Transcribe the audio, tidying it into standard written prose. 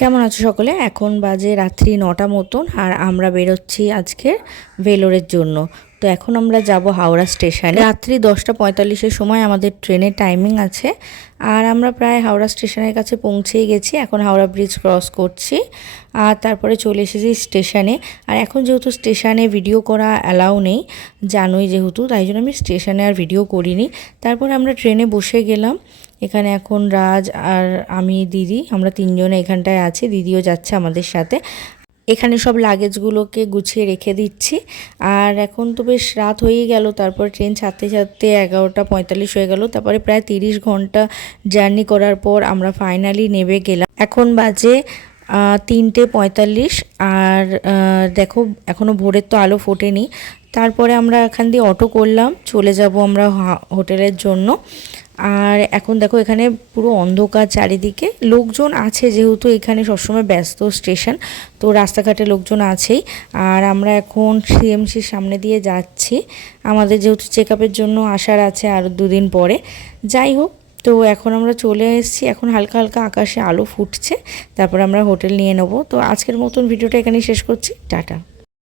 কেমন আছো সকলে? এখন বাজে রাত্রি ৯টা মতন আর আমরা বেরোচ্ছি আজকে ভেলোরের জন্য। তো এখন আমরা যাব হাওড়া স্টেশনে। রাত্রি 10:45-এর সময় আমাদের ট্রেনের টাইমিং আছে। আর আমরা প্রায় হাওড়া স্টেশনের কাছে পৌঁছেই গেছি। এখন হাওড়া ব্রিজ ক্রস করছি আর তারপরে চলে এসেছি স্টেশনে। আর এখন যেহেতু স্টেশনে ভিডিও করা অ্যালাউ নেই, জানোই যেহেতু, তাই জন্য আমি স্টেশনে আর ভিডিও করিনি। তারপরে আমরা ট্রেনে বসে গেলাম। এখানে এখন রাজ আর আমি, দিদি, আমরা তিনজনে এখানটায় আছি। দিদিও যাচ্ছে আমাদের সাথে। এখানে সব লাগেজগুলোকে গুছিয়ে রেখে দিচ্ছি। আর এখন তো বেশ রাত হয়েই গেল। তারপর ট্রেন ছাড়তে ছাড়তে 11:45 হয়ে গেল। তারপরে প্রায় 30 ঘন্টা জার্নি করার পর আমরা ফাইনালি নেমে গেলাম। এখন বাজে 3:45। আর দেখো এখনও ভোরের তো আলো ফোটেনি। তারপরে আমরা এখান দিয়ে অটো করলাম, চলে যাব আমরা হোটেলের জন্য। আর এখন দেখো এখানে পুরো অন্ধকার, চারিদিকে লোকজন আছে যেহেতু এখানে সবসময় ব্যস্ত স্টেশন, তো রাস্তাঘাটে লোকজন আছেই। আর আমরা এখন সিএমসির সামনে দিয়ে যাচ্ছি, আমাদের যেহেতু চেক আপের জন্য আসার আছে আর 2 দিন পরে। যাই হোক, তো এখন আমরা চলে এসেছি। এখন হালকা হালকা আকাশে আলো ফুটছে, তারপর আমরা হোটেল নিয়ে নেব। তো আজকের মতন ভিডিওটা এখানেই শেষ করছি। টাটা।